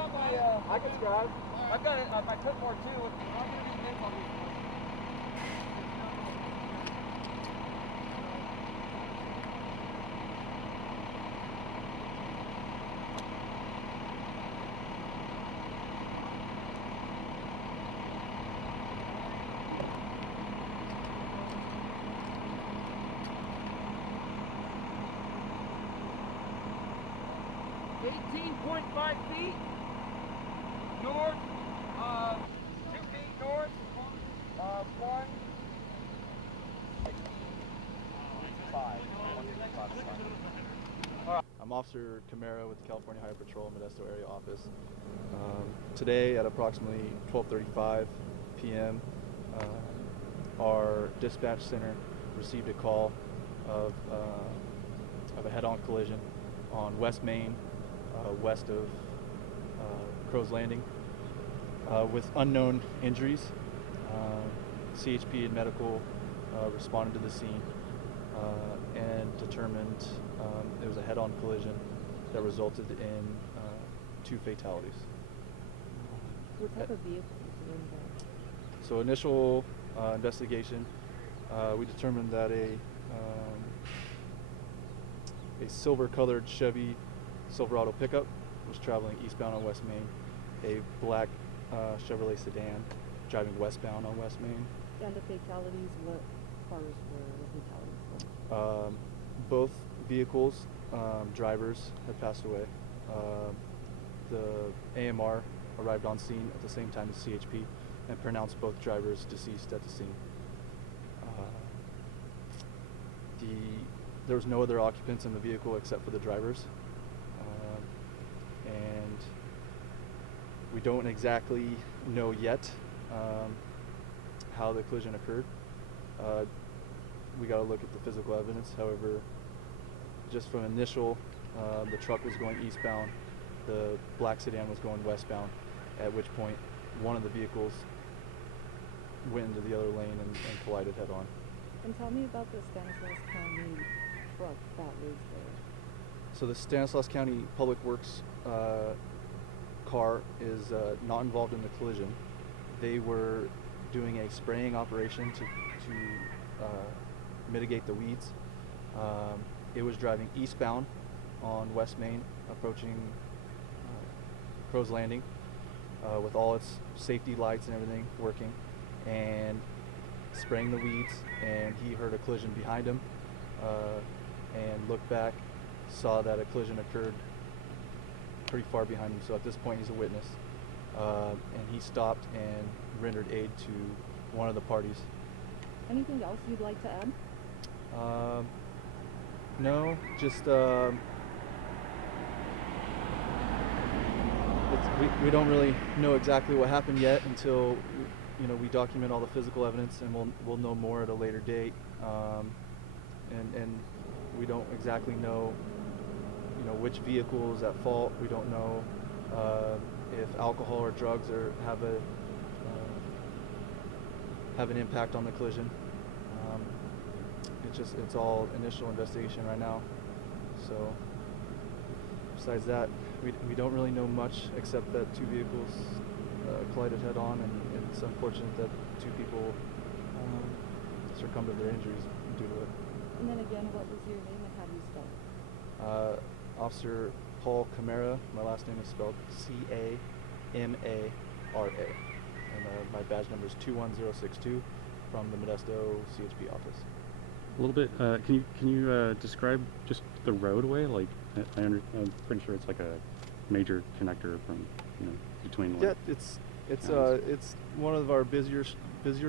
got my, I can scribe. I've got it, my clipboard too. I'll give you these names on these. .5 feet north, 2 feet north, 165. I'm Officer Camara with the California Highway Patrol Modesto area office. Today at approximately 12:35 p.m., our dispatch center received a call of a head-on collision on West Main, west of Crow's Landing, with unknown injuries. CHP and medical responded to the scene and determined it was a head-on collision that resulted in 2 fatalities. What type of vehicle was in there? So initial investigation, we determined that a silver-colored Chevy Silverado pickup was traveling eastbound on West Main, a black Chevrolet sedan driving westbound on West Main. And the fatalities, what cars were the fatalities from? Both vehicles, drivers had passed away. The AMR arrived on scene at the same time as CHP and pronounced both drivers deceased at the scene. There was no other occupants in the vehicle except for the drivers. And we don't exactly know yet how the collision occurred. We got to look at the physical evidence. However, just from initial, the truck was going eastbound, the black sedan was going westbound, at which point one of the vehicles went into the other lane and collided head on. And tell me about the Stanislaus County truck that was there. So the Stanislaus County Public Works car is not involved in the collision. They were doing a spraying operation to mitigate the weeds. It was driving eastbound on West Main, approaching Crow's Landing with all its safety lights and everything working, and spraying the weeds, and he heard a collision behind him and looked back, saw that a collision occurred pretty far behind him. So at this point he's a witness, and he stopped and rendered aid to one of the parties. Anything else you'd like to add? No, just we don't really know exactly what happened yet until we document all the physical evidence, and we'll know more at a later date. And we don't exactly know which vehicle is at fault. We don't know if alcohol or drugs have an impact on the collision. It's all initial investigation right now. So besides that, we don't really know much, except that 2 vehicles collided head on, and it's unfortunate that 2 people succumbed to their injuries due to it. And then again, what was your name and how do you spell it? Officer Paul Camara. My last name is spelled C-A-M-A-R-A. And my badge number is 21062 from the Modesto CHP office. A little bit. Can you describe just the roadway? Like, I'm pretty sure it's like a major connector from between. Yeah, it's one of our busier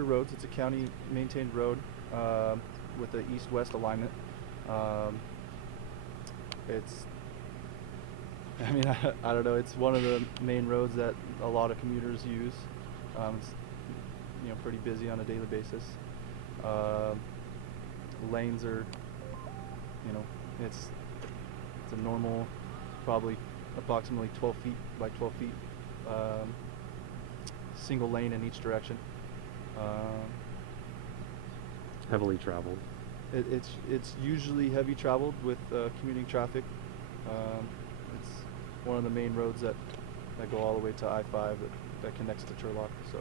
roads. It's a county maintained road with the east-west alignment. I don't know. It's one of the main roads that a lot of commuters use. It's pretty busy on a daily basis. Lanes are, it's a normal, probably approximately 12 feet by 12 feet, single lane in each direction. Heavily traveled. It's usually heavy traveled with commuting traffic. It's one of the main roads that that go all the way to I-5 that connects to Turlock. So